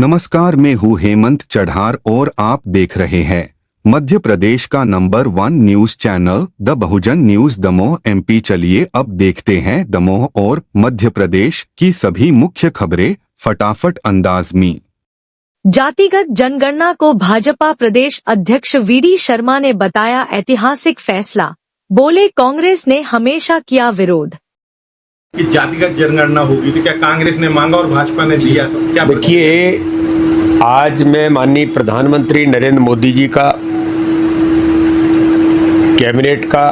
नमस्कार, मैं हूँ हेमंत चढ़ार और आप देख रहे हैं मध्य प्रदेश का number 1 news channel the Bahujan news Damoh MP। चलिए अब देखते हैं दमोह और मध्य प्रदेश की सभी मुख्य खबरें फटाफट अंदाज में। जातिगत जनगणना को भाजपा प्रदेश अध्यक्ष VD शर्मा ने बताया ऐतिहासिक फैसला। बोले, कांग्रेस ने हमेशा किया विरोध। कि जातिगत जनगणना होगी तो क्या कांग्रेस ने मांगा और भाजपा ने दिया? तो क्या देखिए, आज मैं माननीय प्रधानमंत्री नरेंद्र मोदी जी का, कैबिनेट का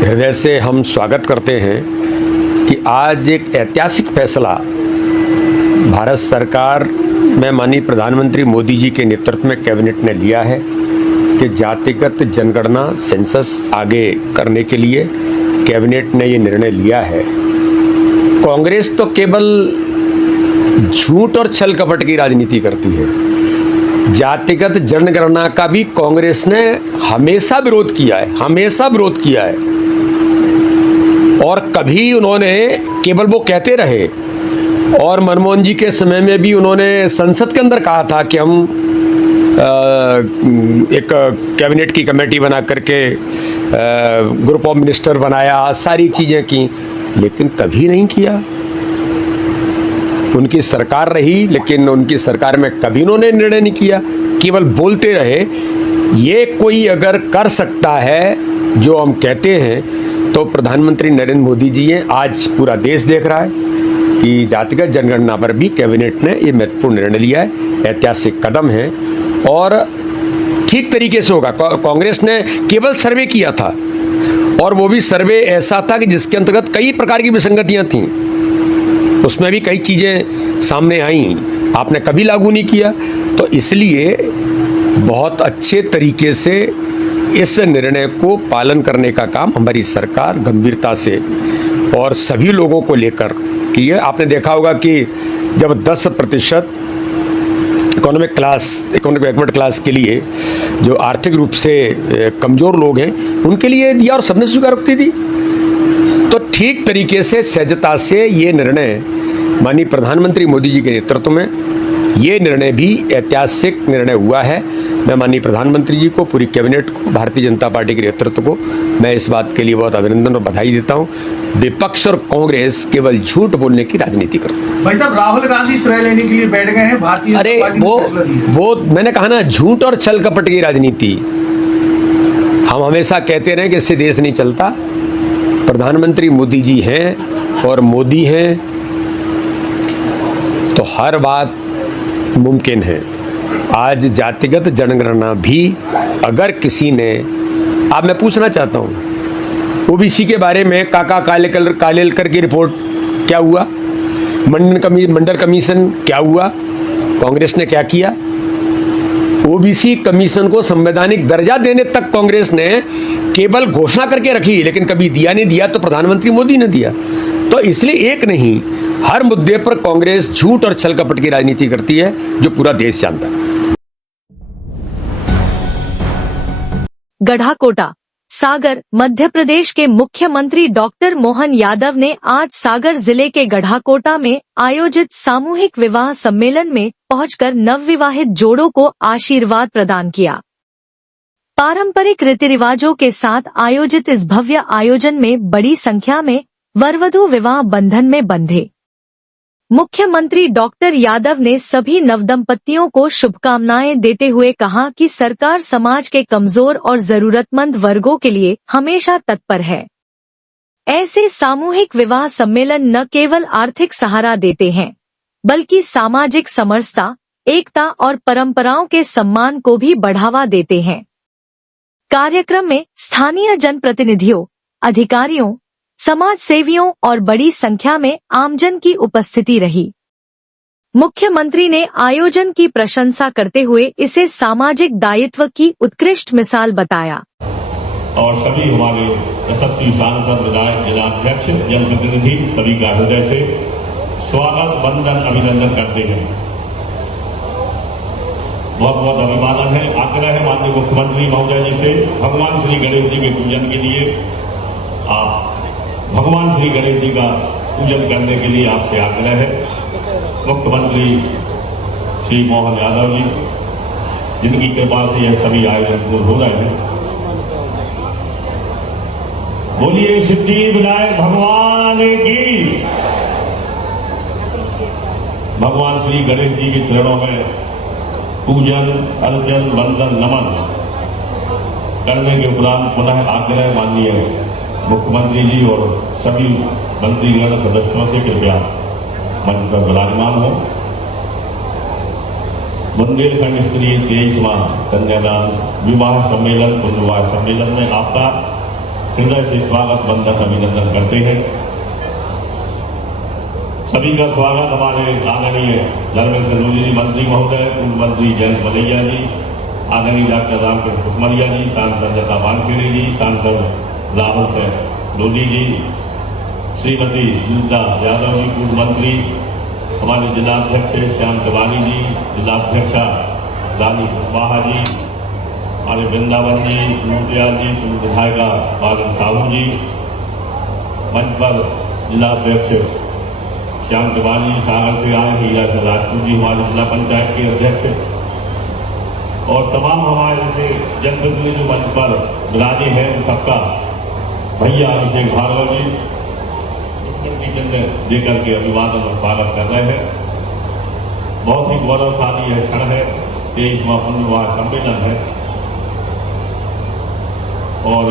हृदय से हम स्वागत करते हैं कि आज एक ऐतिहासिक फैसला भारत सरकार में माननीय प्रधानमंत्री मोदी जी के नेतृत्व में कैबिनेट ने लिया है कि जातिगत जनगणना सेंसस आगे करने के लिए कैबिनेट ने ये निर्णय लिया है। कांग्रेस तो केवल झूठ और छल कपट की राजनीति करती है। जातिगत जनगणना का भी कांग्रेस ने हमेशा विरोध किया है, हमेशा विरोध किया है। और कभी उन्होंने केवल वो कहते रहे, और मनमोहन जी के समय में भी उन्होंने संसद के अंदर कहा था कि हम एक कैबिनेट की कमेटी बना करके ग्रुप ऑफ मिनिस्टर बनाया, सारी चीज़ें की, लेकिन कभी नहीं किया। उनकी सरकार रही, लेकिन उनकी सरकार में कभी उन्होंने निर्णय नहीं किया, केवल बोलते रहे। ये कोई अगर कर सकता है जो हम कहते हैं तो प्रधानमंत्री नरेंद्र मोदी जी हैं। आज पूरा देश देख रहा है कि जातिगत जनगणना पर भी कैबिनेट ने ये महत्वपूर्ण निर्णय लिया है, ऐतिहासिक कदम है और ठीक तरीके से होगा। कांग्रेस ने केवल सर्वे किया था और वो भी सर्वे ऐसा था कि जिसके अंतर्गत कई प्रकार की विसंगतियां थीं, उसमें भी कई चीज़ें सामने आईं, आपने कभी लागू नहीं किया। तो इसलिए बहुत अच्छे तरीके से इस निर्णय को पालन करने का काम हमारी सरकार गंभीरता से और सभी लोगों को लेकर की है। आपने देखा होगा कि जब 10% इकोनॉमिक बैकवर्ड क्लास के लिए जो आर्थिक रूप से कमज़ोर लोग हैं उनके लिए दिया और सबने स्वीकारोक्ति दी। तो ठीक तरीके से सहजता से ये निर्णय माननीय प्रधानमंत्री मोदी जी के नेतृत्व में ये निर्णय भी ऐतिहासिक निर्णय हुआ है। मैं माननीय प्रधानमंत्री जी को, पूरी कैबिनेट को, भारतीय जनता पार्टी के नेतृत्व को मैं इस बात के लिए बहुत अभिनंदन और बधाई देता हूँ। विपक्ष और कांग्रेस केवल झूठ बोलने की राजनीति करते हैं। भाई साहब, राहुल गांधी श्रेय लेने के लिए बैठ गए हैं भारतीय। अरे वो मैंने कहा ना, झूठ और छल कपट की राजनीति। हम हमेशा कहते रहे कि इससे देश नहीं चलता। प्रधानमंत्री मोदी जी हैं और मोदी हैं तो हर बात मुमकिन है। आज जातिगत जनगणना भी अगर किसी ने, अब मैं पूछना चाहता हूँ, OBC के बारे में काका कालेलकर की रिपोर्ट क्या हुआ? मंडल कमीशन क्या हुआ? कांग्रेस ने क्या किया? OBC कमीशन को संवैधानिक दर्जा देने तक कांग्रेस ने केवल घोषणा करके रखी, लेकिन कभी दिया नहीं दिया तो प्रधानमंत्री मोदी ने दिया। तो इसलिए एक नहीं, हर मुद्दे पर कांग्रेस झूठ और छल कपट की राजनीति करती है, जो पूरा देश जानता है। गढ़ाकोटा, सागर। मध्य प्रदेश के मुख्यमंत्री डॉक्टर मोहन यादव ने आज सागर जिले के गढ़ाकोटा में आयोजित सामूहिक विवाह सम्मेलन में पहुंचकर नवविवाहित जोड़ों को आशीर्वाद प्रदान किया। पारंपरिक रीति रिवाजों के साथ आयोजित इस भव्य आयोजन में बड़ी संख्या में वरवधु विवाह बंधन में बंधे। मुख्यमंत्री डॉक्टर यादव ने सभी नवदंपतियों को शुभकामनाएं देते हुए कहा कि सरकार समाज के कमजोर और जरूरतमंद वर्गों के लिए हमेशा तत्पर है। ऐसे सामूहिक विवाह सम्मेलन न केवल आर्थिक सहारा देते हैं, बल्कि सामाजिक समरसता, एकता और परंपराओं के सम्मान को भी बढ़ावा देते हैं। कार्यक्रम में स्थानीय जनप्रतिनिधियों, अधिकारियों, समाज सेवियों और बड़ी संख्या में आमजन की उपस्थिति रही। मुख्यमंत्री ने आयोजन की प्रशंसा करते हुए इसे सामाजिक दायित्व की उत्कृष्ट मिसाल बताया। और सभी हमारे यशस्वी सांसद, विधायक, जिलाध्यक्ष, जनप्रतिनिधि सभी का हृदय से स्वागत, वंदन, अभिनंदन करते हैं। बहुत बहुत अभिवादन है, आग्रह है माननीय मुख्यमंत्री महोदय जी से भगवान श्री गणेश जी के पूजन के लिए आप भगवान श्री गणेश जी का पूजन करने के लिए आपसे आग्रह है। मुख्यमंत्री श्री मोहन यादव जी, जिनकी कृपा से यह सभी आयोजन पूर्ण हो रहे हैं। बोलिए सिद्धि विनायक भगवान की। भगवान श्री गणेश जी के चरणों में पूजन, अर्चन, वंदन, नमन करने के उपरांत पुनः आग्रह माननीय मुख्यमंत्री जी और सभी मंत्रीगण सदस्यों से कृपया मंच पर विराजमान हो। बुंदेलखंड स्तरीय 23वां कन्यादान विवाह सम्मेलन पुनर्विवाह सम्मेलन में आपका हृदय से स्वागत, वंदन, अभिनंदन करते हैं। सभी का स्वागत हमारे आदरणीय धर्मेंद्र सिंह जी मंत्री महोदय, पूर्व मंत्री जयंत मलैया जी, आदरणीय डॉक्टर रामकृष्ण कुसमरिया जी, सांसद लता वानखेड़े जी, सांसद राहुल सिंह लोधी जी, श्रीमती नीता यादव जी, पूर्व मंत्री, हमारे जिलाध्यक्ष श्याम तिवारी जी, जिलाध्यक्षा रानी कुशवाहा जी, हमारे वृंदावन जी, नूरदयाल जी, पूर्व विधायिका बालन साहू जी, मंच पर जिलाध्यक्ष श्याम तिवारी जी सागर से आए, हीरा से राजपूत जी, हमारे जिला पंचायत के अध्यक्ष और तमाम हमारे से जनप्रतिनिधि जो मंच पर विराजे हैं उन सबका भैया अभिषेक भार्गव जी स्मृति चिन्ह देकर के अभिवादन और स्वागत कर रहे हैं। बहुत ही गौरवशाली यह क्षण है, 23वां पुनर्विवाह सम्मेलन है और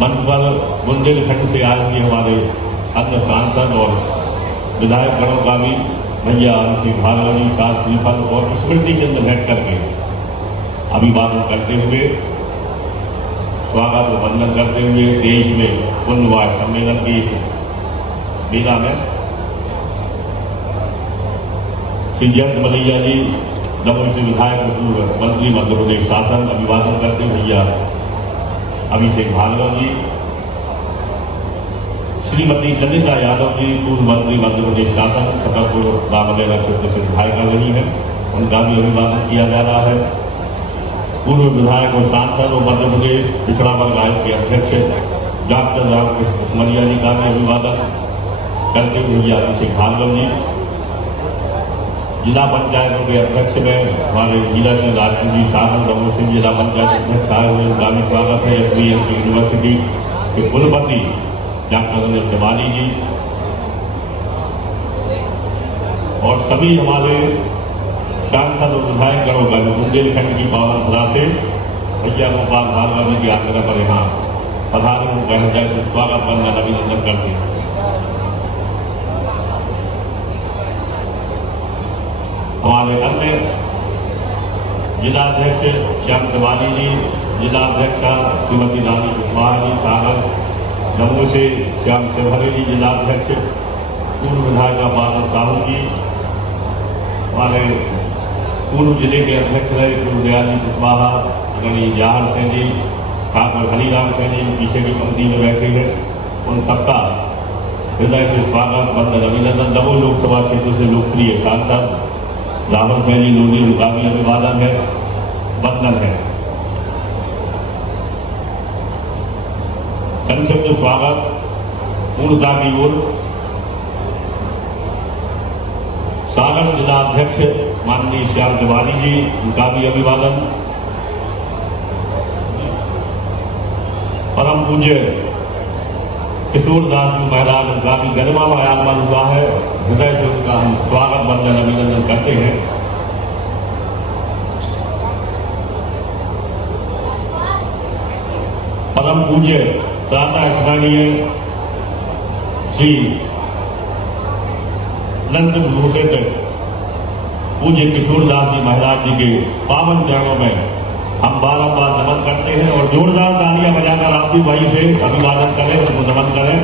मंच पर बुंदेलखंड से आए हुए हमारे अन्य सांसद और विधायक गणों का भी भैया अभिषेक भार्गव जी का श्रीफल और स्मृति चिन्ह भेंट करके अभिवादन करते हुए, स्वागत और वंदन करते हुए देश में पुनर्विवाह सम्मेलन की मेला में श्री जयंत मलैया जी, दमोह से विधायक पूर्व मंत्री मध्य प्रदेश शासन, अभिवादन करते हुए भैया अभिषेक भार्गव जी, श्रीमती ललिता यादव जी, पूर्व मंत्री मध्य प्रदेश शासन, छतरपुर रामलला क्षेत्र से विधायिका रही है, उनका भी अभिवादन किया जा रहा है। पूर्व विधायक और सांसद और मध्य प्रदेश पिछड़ा वर्ग आयोग के अध्यक्ष डॉक्टर रामकृष्ण कुसमरिया जी का भी अभिवादन करते हुए अभिषेक भार्गव जी, जिला पंचायतों के अध्यक्ष में हमारे हीरा सिंह राजपूत जी, सागर दमोह सिंह जिला पंचायत अध्यक्ष आए हुए, उनका भी स्वागत है। SBM यूनिवर्सिटी के कुलपति डॉक्टर अनिल तिवारी जी और सभी हमारे सांसद और विधायक गणों का बुंदेलखंड की पावन धरा से भैया गोपाल भार्गव जी के आग्रह पर यहाँ पधारे उनका हृदय से स्वागत, वंदन, अभिनंदन करते हैं। हमारे अन्य जिलाध्यक्ष श्याम तिवारी जी, जिलाध्यक्षा श्रीमती रानी कुशवाहा जी, सागर दमोह से श्याम सिंहरे जी, जिलाध्यक्ष पूर्व विधायिका बालन साहू जी, हमारे पूर्व जिले के अध्यक्ष रहे पूर्व दयाल जी कुशवाहा, आदरणीय जवाहर सिंह जी, ठाकुर हरिराम सिंह जी पीछे की पंक्ति में बैठे हैं, उन सबका हृदय से स्वागत, वंदन, अभिनंदन। दमोह लोकसभा क्षेत्र से लोकप्रिय सांसद राहुल सिंह जी लोधी, उनका भी अभिवादन है, वंदन है। संक्षिप्त स्वागत पूर्णता की ओर सागर जिलाध्यक्ष माननीय श्याम तिवारी जी, उनका भी अभिवादन। परम पूज्य किशोरदास जी महाराज, उनका भी गरिमामय आगमन हुआ है, हृदय से उनका हम स्वागत, वंदन, अभिनंदन करते हैं। परम पूज्य प्रातः स्मरणीय श्री नंद भूषित पूज्य किशोरदास जी महाराज जी के पावन चरणों में हम बारंबार नमन करते हैं और जोरदार तालियां बजाकर आप भी भाई से अभिवादन करें, उनको नमन करें।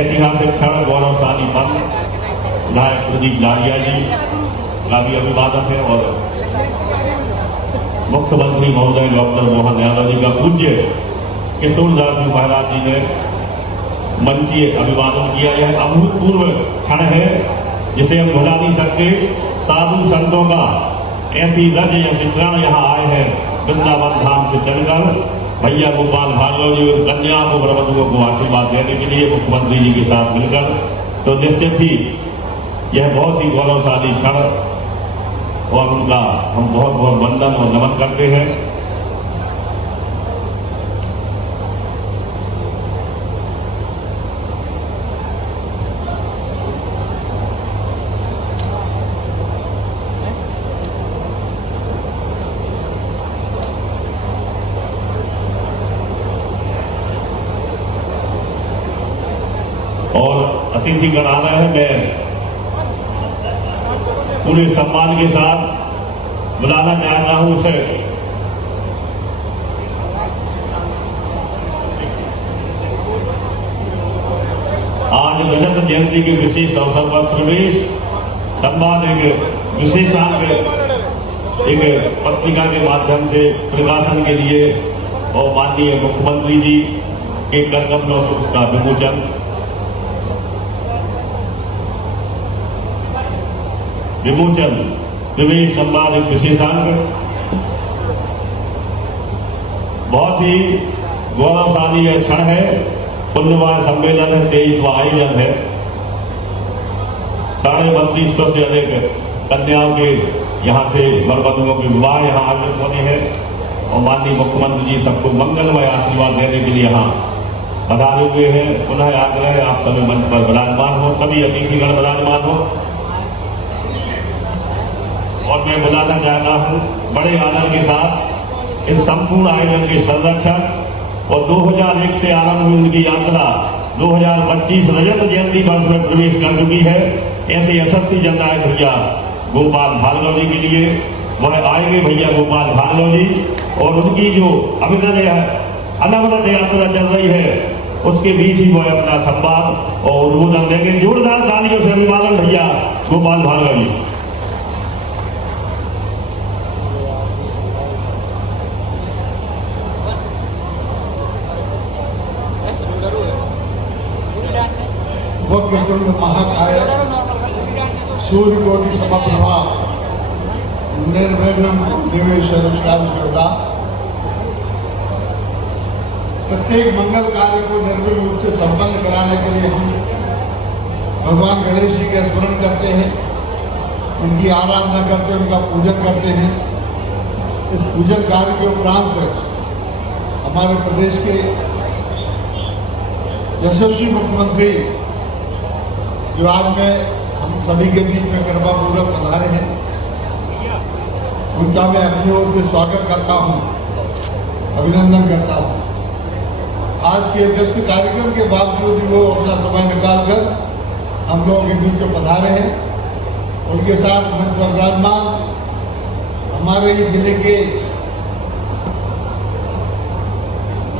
ऐतिहासिक क्षण, गौरवशाली पल, विधायक प्रदीप लारिया जी का भी अभिवादन है और मुख्यमंत्री महोदय डॉक्टर मोहन यादव जी का पूज्य किशोरदास जी महाराज जी ने मंचीय अभिवादन किया। यह अभूतपूर्व क्षण है जिसे हम भुला नहीं सकते। साधु संतों का ऐसी रज या विचरण यहाँ आए हैं वृंदावन धाम से चलकर भैया गोपाल भार्गव जी और कन्या को प्रबंधकों को आशीर्वाद देने के लिए मुख्यमंत्री जी के साथ मिलकर, तो निश्चित ही यह बहुत ही गौरवशाली क्षण और उनका हम बहुत बहुत वंदन और नमन करते हैं। और अतिथिगण आ रहे हैं, मैं पूरे सम्मान के साथ बुलाना चाहता हूं उसे। आज रजत जयंती के विशेष अवसर पर प्रवेश संवाद एक विशेषांक एक पत्रिका के माध्यम से प्रकाशन के लिए और माननीय मुख्यमंत्री जी के करकमलों से उसका विमोचन प्रवेश संवाद एक विशेषांक बहुत ही गौरवशाली क्षण है। पुण्यवान सम्मेलन है, 23वां आयोजन है। 3250 से अधिक कन्याओं के यहाँ से वरवधुओं के विवाह यहाँ आयोजित होने हैं और माननीय मुख्यमंत्री जी सबको मंगलमय आशीर्वाद देने के लिए यहाँ पधारे हुए हैं। पुनः आग्रह है आप सभी मंच पर विराजमान हो, सभी अतिथिगण विराजमान हो। और मैं बुलाना चाहता हूं बड़े आनंद के साथ इस संपूर्ण आयोजन के संरक्षक और 2001 से आरंभ हुई उनकी यात्रा 2025 रजत जयंती वर्ष में प्रवेश कर चुकी है। ऐसे यशस्वी जननायक भैया गोपाल भार्गव जी के लिए वह आएंगे भैया गोपाल भार्गव जी, और उनकी जो अनवरत यात्रा चल रही है उसके बीच ही वो अपना संवाद और उद्बोधन देंगे। जोरदार तालियों से अभिवादन भैया गोपाल भार्गव जी। वक्रतुंड महाकाय सूर्यकोटि समप्रभा निर्विघ्नं देवे सर्वदा। प्रत्येक मंगल कार्य को निर्विघ्न रूप से संपन्न कराने के लिए हम भगवान गणेश जी का स्मरण करते हैं, उनकी आराधना करते हैं, उनका पूजन करते हैं। इस पूजन कार्य के उपरांत हमारे प्रदेश के यशस्वी मुख्यमंत्री जो आज मैं हम सभी के बीच में कृपा पूर्वक पधारे हैं, उनका मैं अपनी ओर से स्वागत करता हूं, अभिनंदन करता हूं। आज के व्यस्त कार्यक्रम के बावजूद वो अपना समय निकालकर हम लोगों के बीच में पधारे हैं। उनके साथ मंच पर विराजमान हमारे ही जिले के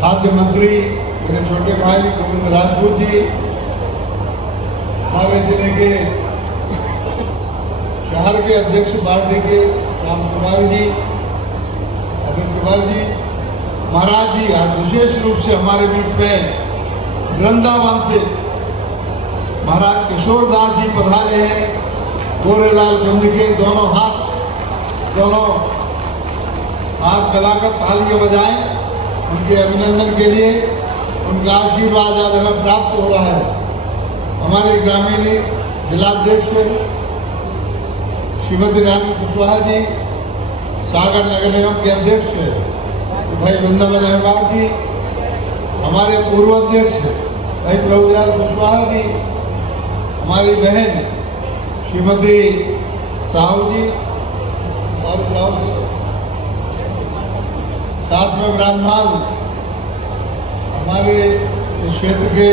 खाद्य मंत्री मेरे छोटे भाई गोविंद राजपूत जी, हमारे जिले के शहर के अध्यक्ष पार्टी के राम कुमार जी, अमित कुमार जी, महाराज जी आज विशेष रूप से हमारे बीच में वृंदावन से महाराज किशोरदास जी पधारे हैं। गोरेलाल गंज के दोनों हाथ मिलाकर तालियां बजाएं उनके अभिनंदन के लिए। उनका आशीर्वाद आज हमें प्राप्त हो रहा है। हमारे ग्रामीण जिलाध्यक्ष श्रीमती रानी कुशवाहा जी, सागर नगर निगम के अध्यक्ष भाई वृंदावन अहरवाल जी, हमारे पूर्व अध्यक्ष भाई प्रभुलाल कुशवाहा जी, हमारी बहन श्रीमती साहू जी, और साथ में विराजमान हमारे क्षेत्र के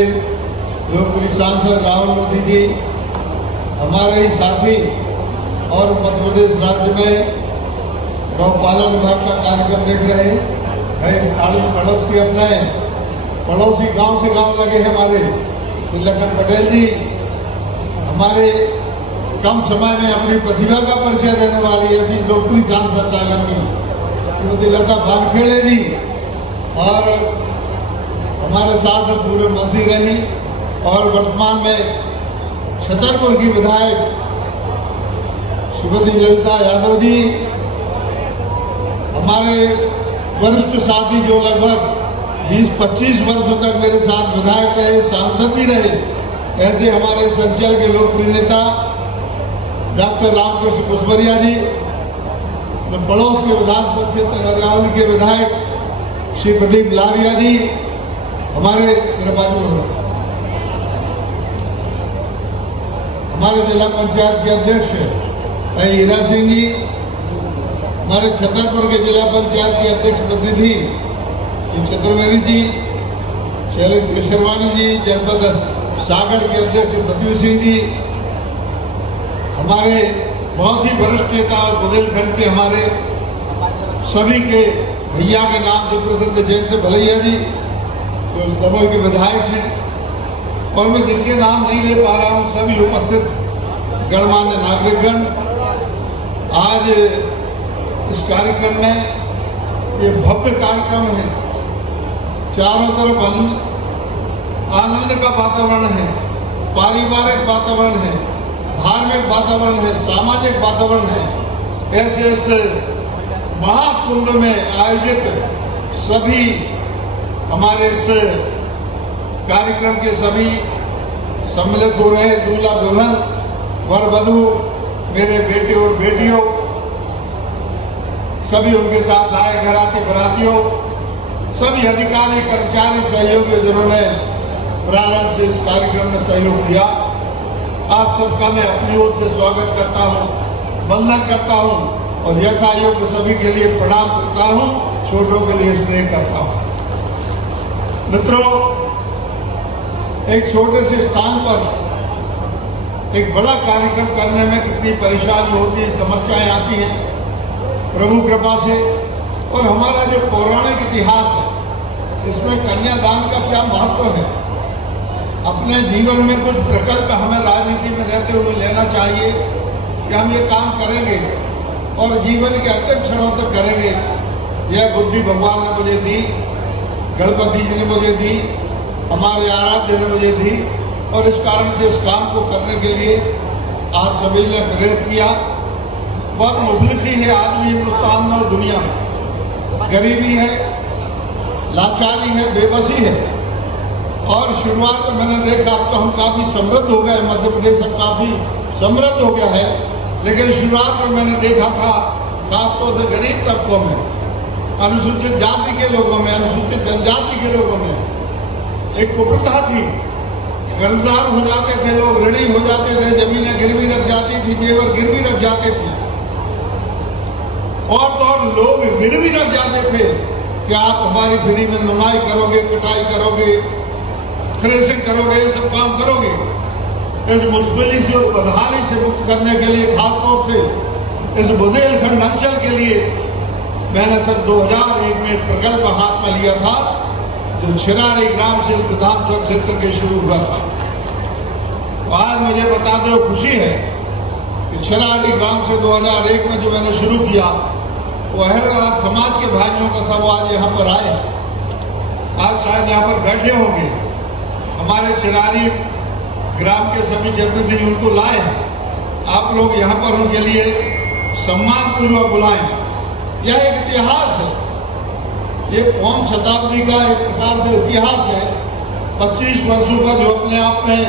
लोकप्रिय सांसद राहुल मोदी जी, हमारे ही साथी और मध्य प्रदेश राज्य में गौपालन विभाग का कार्यक्रम देख रहे हैं भाई पड़ोस के अपने पड़ोसी गांव से गांव लगे हैं हमारे लखन पटेल जी, हमारे कम समय में अपनी प्रतिभा का परिचय देने वाली ऐसी लोकप्रिय सांसद संचालक श्रीमती लता वानखेड़े जी, और हमारे साथ पूर्व मंत्री रही और वर्तमान में छतरपुर की विधायक श्रीमती ललिता यादव जी, हमारे वरिष्ठ साथी जो लगभग 20-25 वर्षों तक मेरे साथ विधायक रहे, सांसद भी रहे, ऐसे हमारे संचल के लोकप्रिय नेता डॉक्टर रामकृष्ण कुशमरिया जी, पड़ोस के विधानसभा क्षेत्र नरगांव के विधायक श्री प्रदीप लारिया जी, हमारे जिला पंचायत के अध्यक्ष हीरा सिंह जी, हमारे छतरपुर के जिला पंचायत के अध्यक्ष प्रतिनिधि चतुर्वेदी जी, शैलेंद्र केशरवानी जी, जनपद सागर के अध्यक्ष पृथ्वी सिंह जी, हमारे बहुत ही वरिष्ठ नेता और बुंदेलखंड के हमारे सभी के भैया के नाम से प्रसिद्ध जयंत भलैया जी, जो समूह के विधायक हैं, और मैं जिनके नाम नहीं ले पा रहा हूं, सभी उपस्थित गणमान्य नागरिकगण, आज इस कार्यक्रम में ये भव्य कार्यक्रम है, चारों तरफ आनंद का वातावरण है, पारिवारिक वातावरण है, धार्मिक वातावरण है, सामाजिक वातावरण है। ऐसे इस महाकुंभ में आयोजित सभी हमारे इस कार्यक्रम के सभी सम्मिलित हो रहे हैं, दूल्हा दुल्हन, वर वधू, मेरे बेटे और बेटियों, सभी उनके साथ आए घराती बरातियों, सभी अधिकारी कर्मचारी सहयोगी जिन्होंने प्रारंभ से इस कार्यक्रम में सहयोग किया, आप सबका मैं अपनी ओर से स्वागत करता हूं, वंदन करता हूं और यथायोग सभी के लिए प्रणाम करता हूं, छोटों के लिए स्नेह करता हूं। मित्रों, एक छोटे से स्थान पर एक बड़ा कार्यक्रम करने में कितनी परेशानी होती है, समस्याएं आती हैं, प्रभु कृपा से। और हमारा जो पौराणिक इतिहास है, इसमें कन्यादान का क्या महत्व है। अपने जीवन में कुछ प्रकल्प हमें राजनीति में रहते हुए लेना चाहिए कि हम ये काम करेंगे और जीवन के अंतिम क्षणों तक करेंगे। यह बुद्धि भगवान ने मुझे दी, गणपति जी ने मुझे दी, हमारे आराध्य ने मुझे दी, और इस कारण से इस काम को करने के लिए आप सभी ने प्रेरित किया। बहुत मुफलिसी है आज भी हिंदुस्तान में और दुनिया में, गरीबी है, लाचारी है, बेबसी है। और शुरुआत में मैंने देखा, अब तो हम काफी समृद्ध हो गए, मध्य प्रदेश अब काफी समृद्ध हो गया है, लेकिन शुरुआत में मैंने देखा था खासतौर से गरीब तबकों में, अनुसूचित जाति के लोगों में, अनुसूचित जनजाति के लोगों में एक कुप्रथा थी। कर्जदार हो जाते थे लोग, ऋणी हो जाते थे, जमीनें गिरवी रख जाती थी, जेवर गिरवी रख जाते थे, और तो और लोग गिरवी रख जाते थे कि आप हमारी फ्री में नुनाई करोगे, कटाई करोगे, थ्रेसिंग करोगे, ये सब काम करोगे। इस मुश्किली से और बदहाली से मुक्त करने के लिए, खासतौर से इस बुंदेलखंड अंचल के लिए मैंने सन 2001 में एक प्रकल्प हाथ में लिया था, जो छिरारी ग्राम से विधानसभा क्षेत्र के शुरू हुआ था। तो आज मुझे बताते हुए खुशी है कि छिरारी ग्राम से 2001 में जो मैंने शुरू किया, वो अहरगाबाद समाज के भाइयों का था, वो आज यहाँ पर आए, आज शायद यहाँ पर बैठे होंगे। हमारे छिरारी ग्राम के सभी जनप्रतिनिधि उनको लाए, आप लोग यहाँ पर उनके लिए सम्मान पूर्वक बुलाएं। यह एक इतिहास है, ये 5 शताब्दी का एक प्रकार से इतिहास है, 25 वर्षों का, जो अपने आप में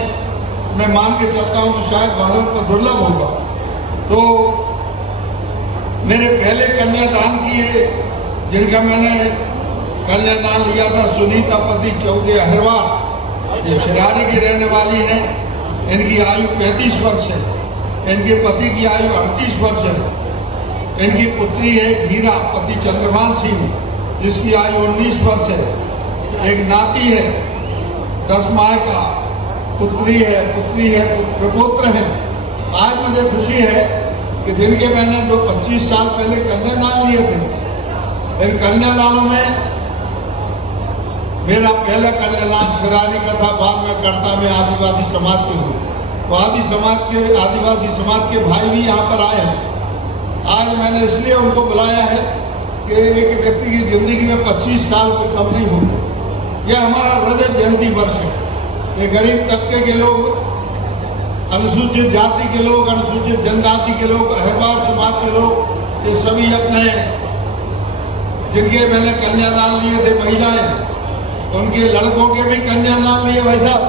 मैं मान के चलता हूं तो शायद भारत में दुर्लभ होगा। तो मेरे पहले कन्यादान किए, जिनका मैंने कन्यादान लिया था, सुनीता पति चौधरी अहरवाल, ये छिरारी की रहने वाली हैं, इनकी आयु 35 वर्ष है, इनके पति की आयु 38 वर्ष है, इनकी पुत्री है हीरा पति चंद्रभान सिंह, जिसकी आयु 19 वर्ष है, एक नाती है 10 माह का, पुत्री है प्रपोत्र है। आज मुझे खुशी है कि जिनके मैंने जो 25 साल पहले कन्यादान लिए थे, इन कन्यादानों में मेरा पहला कन्यादान छिरारी का था, बाद में करता में आदिवासी समाज के हुए। तो आदिवासी समाज के भाई भी यहाँ पर आए हैं। आज मैंने इसलिए उनको बुलाया है कि एक व्यक्ति की जिंदगी में 25 साल की कमरी हो, यह हमारा रजत जयंती वर्ष है। ये गरीब तबके के लोग, अनुसूचित जाति के लोग, अनुसूचित जनजाति के लोग, अहरवाल समाज के लोग, ये सभी अपने जिनके मैंने कन्यादान लिए थे महिलाएं, उनके लड़कों के भी कन्यादान लिए भाई साहब,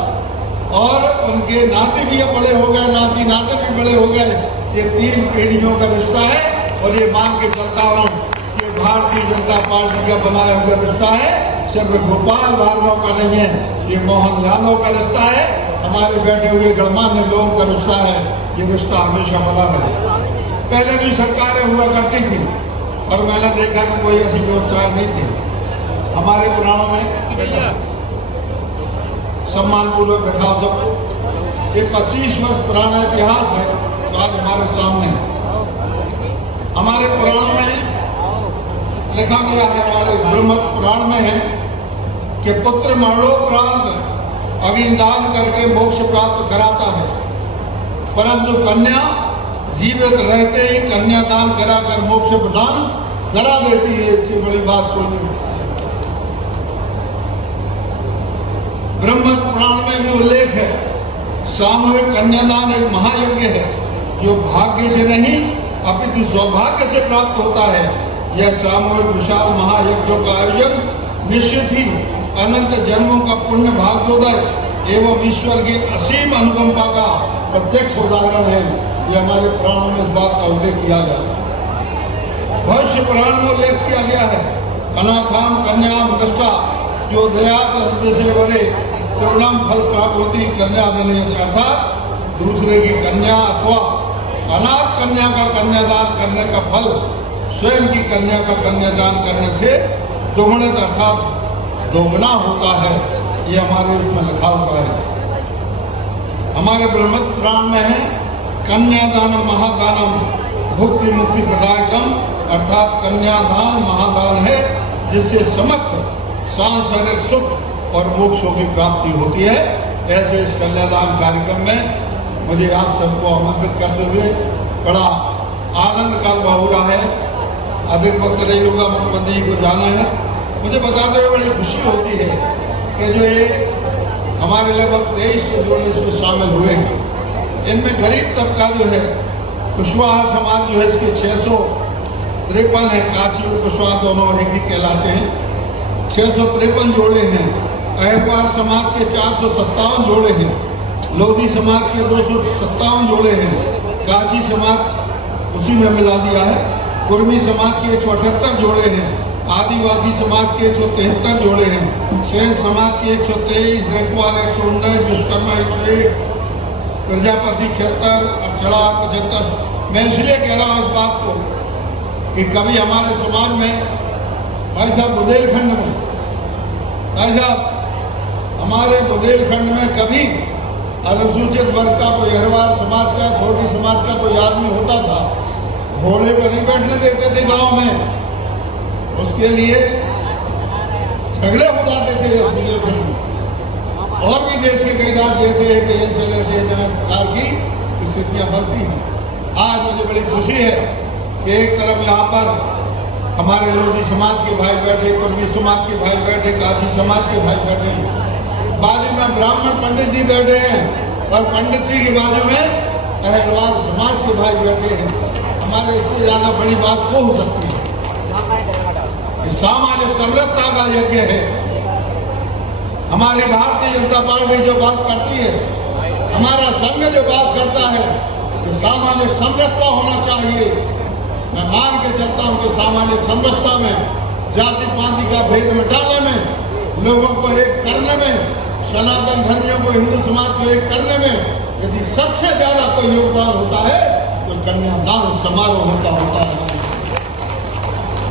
और उनके नाते भी अब बड़े हो गए, नाती नाते भी बड़े हो गए। ये 3 पीढ़ियों का रिश्ता है और ये मांग के चलता हूँ कि भारतीय जनता पार्टी का बनाया हुआ रिश्ता है, सिर्फ गोपाल भार्गव का नहीं है, ये मोहन यादव का रिश्ता है, हमारे बैठे हुए गणमान्य लोगों का रिश्ता है। ये रिश्ता हमेशा बना रहे। पहले भी सरकारें हुआ करती थी और मैंने देखा कि कोई ऐसी व्यवस्था नहीं थी। हमारे पुराणों में सम्मानपूर्वक बैठाओ सबको, ये 25 वर्ष पुराना इतिहास है तो आज हमारे सामने है। हमारे पुराणों में लिखा गया है, हमारे ब्रह्म पुराण में है कि पुत्र मरणोपरांत अग्निदान करके मोक्ष प्राप्त कराता है, परंतु कन्या जीवित रहते ही कन्यादान कराकर मोक्ष प्रदान करा देती है। इससे बड़ी बात कोई नहीं। ब्रह्म पुराण में भी उल्लेख है, सामूहिक कन्यादान एक महायज्ञ है जो भाग्य से नहीं अपितु सौभाग्य से प्राप्त होता है। यह सामूहिक विशाल महायज्ञों का आयोजन निश्चित ही अनंत जन्मों का पुण्य भाग्योदय एवं ईश्वर की असीम अनुकंपा का प्रत्यक्ष उदाहरण है। यह हमारे पुराणों में इस बात का उल्लेख किया गया। भविष्य पुराण में उल्लेख किया गया है, अनाथाम कन्याम दृष्टा जो दया से बड़े पूर्णम फल प्राप्त होती कन्या देने, अर्थात दूसरे की कन्या अथवा अनाथ कन्या का कन्यादान करने का फल स्वयं की कन्या का कन्यादान करने से दोगुणित अर्थात दोगुना होता है। ये हमारे उसमें लिखा हुआ है। हमारे ब्रह्म पुराण में है, कन्यादानम महादानम भुक्ति मुक्ति प्रदायकम, अर्थात कन्यादान महादान है जिससे समस्त सांसारिक सुख और मोक्षों की प्राप्ति होती है। ऐसे इस कन्यादान कार्यक्रम में मुझे आप सबको आमंत्रित करते हुए बड़ा आनंद का अनुभव हो रहा है। अधिक वक्त नहीं होगा, मुख्यमंत्री जी को जाना है। मुझे बताते हुए बड़ी खुशी होती है कि जो ये हमारे लगभग 23 जोड़े इसमें शामिल हुए हैं, इनमें गरीब तबका जो है कुशवाहा समाज जो है इसके 653 है, काशी और कुशवाहा दोनों एक ही कहलाते हैं। 653 जोड़े हैं। अहरवार समाज के 457 जोड़े हैं, लोधी समाज के 257 जोड़े हैं, काशी समाज उसी में मिला दिया है, कुर्मी समाज के 178 जोड़े हैं, आदिवासी समाज के 173 जोड़े हैं, शैन समाज के 123, रैंकवार 119, विश्वकर्मा 101, प्रजापति 76, अक्षरा 75। मैं इसलिए कह रहा हूँ इस बात को कि कभी हमारे समाज में भाई साहब बुंदेलखंड में, भाई साहब हमारे बुंदेलखंड में कभी अनुसूचित वर्ग का कोई अहरवार समाज का, छोटी समाज का कोई आदमी होता था, घोड़े पर नहीं बैठने देते थे गांव में, उसके लिए झगड़े हो जाते थे बुंदेलखंड में। और भी देश के कई राज्य जैसे है कि सरकार की स्थितियां बनती हैं। आज मुझे बड़ी खुशी है कि एक तरफ यहाँ पर हमारे लोधी समाज के भाई बैठे, कुर्मी समाज के भाई बैठे, काशी समाज के भाई बैठे हैं, बाजू में ब्राह्मण पंडित जी बैठे हैं और पंडित जी की बाजू में अहरवार समाज के भाई बैठे हैं। हमारे इससे ज्यादा बड़ी बात वो हो सकती है। सामाजिक समरसता का यज्ञ है। हमारी भारतीय जनता पार्टी जो बात करती है, हमारा संघ जो बात करता है, तो सामाजिक समरसता होना चाहिए। मैं मान के चलता हूं कि सामाजिक समरसता में, जाति पाति का भेद मिटाने में, लोगों को एक करने में, सनातन धर्मियों को, हिंदू समाज को एक करने में यदि सबसे ज्यादा कोई योगदान होता है तो कन्यादान समारोह होता है।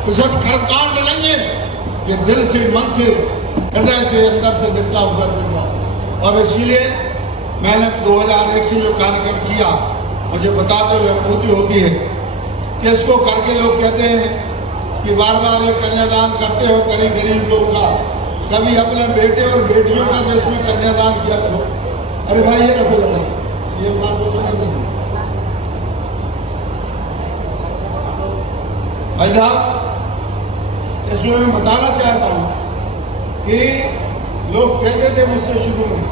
तो सब कर्मकांड नहीं है, ये दिल से, मन से, हृदय से, अंदर से दिखता हुआ दिखता। और इसीलिए मैंने 2001 से जो कार्यक्रम किया, मुझे बताते हुए अनुभूति होती है कि इसको करके लोग कहते हैं कि बार बार ये कन्यादान करते हो गरीब लोगों का, कभी अपने बेटे और बेटियों का देश में कन्यादान किया करो। अरे भाई ये रखो लड़ाई, ये बात तो नहीं। भाई साहब इसमें मैं बताना चाहता हूँ कि लोग कहते थे मुझसे शुरू में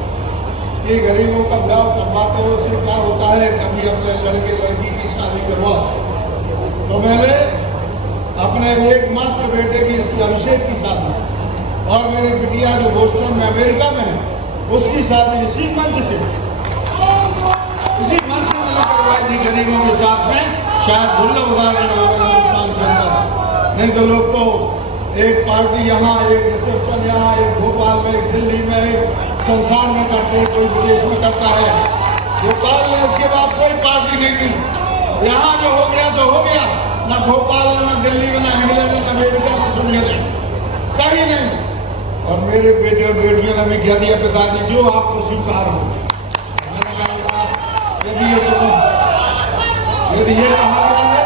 कि गरीबों का ब्याह करवाते हुए उससे क्या होता है, कभी अपने लड़के लड़की की शादी करवा। तो मैंने अपने एकमात्र बेटे की इसकी अभिषेक की शादी और मेरी बिटिया जो बोस्टन में अमेरिका में है, उसकी शादी इसी मंच से मैंने करवाई थी गरीबों के साथ में। शायद दुर्लभ उदाहरण होगा हिंदुस्तान के अंदर, नहीं तो लोग तो एक पार्टी यहाँ, एक रिसेप्शन यहाँ, एक भोपाल में, एक दिल्ली में, एक संसार में करते हैं, कोई विदेश में करता है। भोपाल में इसके बाद कोई पार्टी नहीं थी। यहाँ जो हो गया सो हो गया, ना भोपाल में, ना दिल्ली में, ना इंग्लैंड में, ना अमेरिका में, सुनिए कहीं नहीं। और मेरे बेटे और बेटियों ने भी कह दिया, पिताजी जो आपको स्वीकार हो। यदि ये कहा गया है,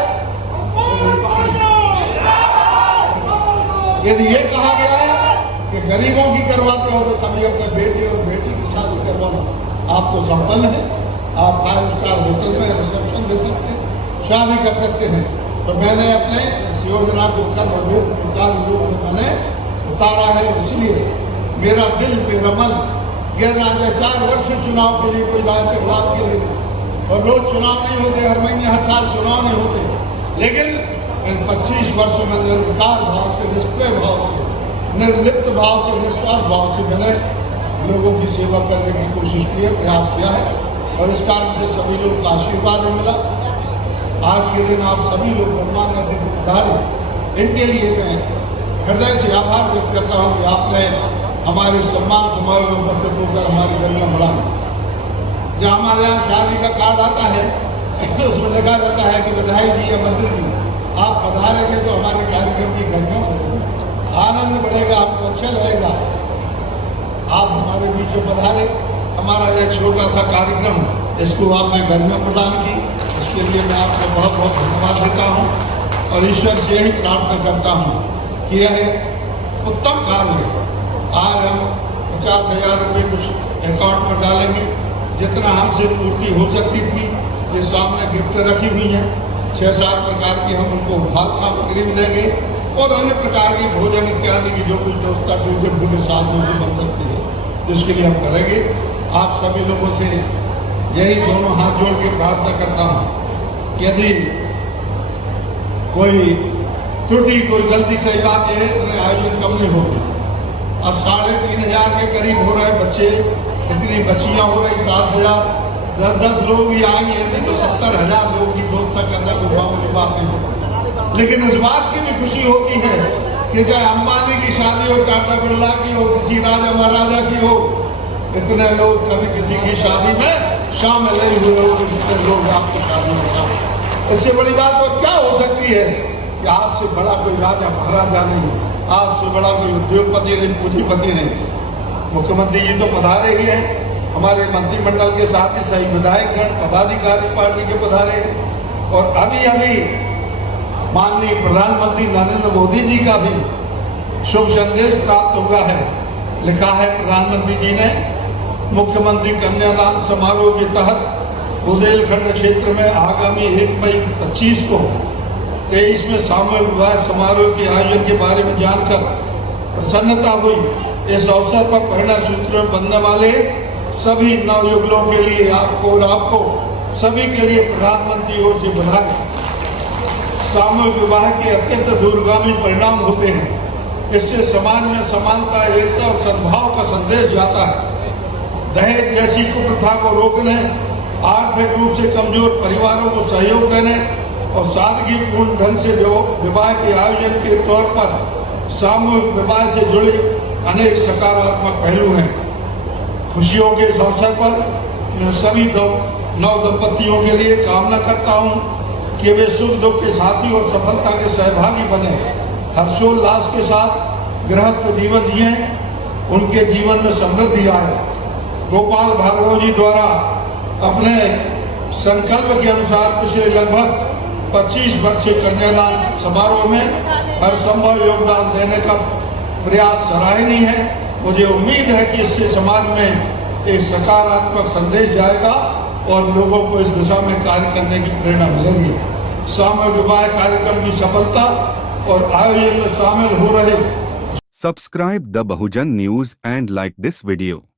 यदि ये कहा गया है कि गरीबों की करवाते हो, तो कभी अपने बेटे और बेटी की शादी करवाना आपको संपन्न है। आप 5 स्टार होटल में रिसेप्शन दे सकते हैं, शादी कर सकते हैं। तो मैंने अपने इस योजना को मैंने उतारा है। इसलिए मेरा दिल, मेरा मन कह रहा है 4 वर्ष चुनाव के लिए कोई राजनीतिक लाभ के लिए, और रोज चुनाव नहीं होते, हर महीने हर साल चुनाव नहीं होते, लेकिन इन 25 वर्षों में निर्विकार भाव से, निष्क्रिय भाव से, निर्लिप्त भाव से, निस्वार्थ भाव से मैंने लोगों की सेवा करने की कोशिश की है, प्रयास किया है। और इस कारण से सभी लोग का आशीर्वाद मिला। आज के दिन आप सभी लोग सम्मान अधिकारी, इनके लिए मैं हृदय से आभार व्यक्त करता हूँ कि आपने हमारे सम्मान समारोह में उपस्थित होकर हमारी गरिमा बढ़ाई। जहाँ हमारे यहाँ शादी का कार्ड आता है उसमें लिखा रहता है कि बधाई जी या मंत्री जी आप पधारेंगे तो हमारे कार्यक्रम की गरिमा बढ़ेगी, आनंद बढ़ेगा, आपको अच्छा लगेगा। आप हमारे बीच में पधारे, हमारा यह छोटा सा कार्यक्रम, इसको आपने गरिमा प्रदान की, इसके लिए मैं आपको बहुत बहुत धन्यवाद देता हूँ। और ईश्वर से यही प्रार्थना करता हूँ कि यह उत्तम कार्य है। आज हम 50,000 रुपये कुछ अकाउंट में डालेंगे, जितना हमसे पूर्ति हो सकती थी। ये सामने गिफ्ट रखी हुई है, 6-7 प्रकार की हम उनको उपहार सामग्री मिलेंगे, और अन्य प्रकार की भोजन इत्यादि की जो कुछ व्यवस्था टूरिज्म के साथ में बन सकती है, जिसके लिए हम करेंगे। आप सभी लोगों से यही दोनों हाथ जोड़ के प्रार्थना करता हूँ, यदि कोई त्रुटि, कोई गलती, सही बात है आयोजन कम नहीं होगी। अब 3,500 के करीब हो रहे बच्चे, इतनी बच्चियां हो रही, 7,000, 10 लोग भी आएंगे, नहीं तो 70,000 लोगों की व्यवस्था करना कोई मामूली बात नहीं होती। लेकिन इस बात की भी खुशी होती है कि चाहे अंबानी की शादी हो, टाटा बिरला की हो, किसी राजा महाराजा की हो, इतने लोग कभी किसी की शादी में शामिल नहीं हुए हो, जितने लोग आपकी शादी में शामिल। इससे बड़ी बात तो क्या हो सकती है कि आपसे बड़ा कोई राजा महाराजा नहीं, आपसे बड़ा कोई उद्योगपति नहीं, पूंजीपति नहीं। मुख्यमंत्री जी तो पधारे ही हैं, हमारे मंत्रिमंडल के साथ ही सही विधायकगण, पदाधिकारी पार्टी के पधारे हैं, और अभी अभी माननीय प्रधानमंत्री नरेंद्र मोदी जी का भी शुभ संदेश प्राप्त हुआ है। लिखा है प्रधानमंत्री जी ने, मुख्यमंत्री कन्यादान समारोह के तहत बुंदेलखंड क्षेत्र में आगामी 1 मई 25 को 23 में सामूहिक विवाह समारोह के आयोजन के बारे में जानकर प्रसन्नता हुई। इस अवसर पर परिणय सूत्र में बंधने वाले सभी नवयुगलों के लिए आपको और आपको सभी के लिए प्रधानमंत्री ओर से बधाई। सामूहिक विवाह के अत्यंत दूरगामी परिणाम होते हैं। इससे समाज में समानता, एकता और सद्भाव का संदेश जाता है। दहेज जैसी कुप्रथा को रोकने, आर्थिक रूप से कमजोर परिवारों को सहयोग देने और सादगीपूर्ण ढंग से विवाह के आयोजन के तौर पर सामूहिक विवाह से जुड़े अनेक सकारात्मक पहलू हैं। खुशियों के इस अवसर पर मैं सभी नव दंपतियों के लिए कामना करता हूं कि वे सुख दुख के साथी और सफलता के सहभागी बने, हर्षोल्लास के साथ गृहस्थ जीवन जिए, उनके जीवन में समृद्धि आए। गोपाल भार्गव जी द्वारा अपने संकल्प के अनुसार पिछले लगभग 25 वर्ष से कन्यादान समारोह में हर संभव योगदान देने का प्रयास सराहनीय है। मुझे उम्मीद है कि इससे समाज में एक सकारात्मक संदेश जाएगा और लोगों को इस दिशा में कार्य करने की प्रेरणा मिलेगी। सामूहिक विवाह कार्यक्रम की सफलता और आयोजन में शामिल हो रहे Subscribe the Bahujan News and like this video.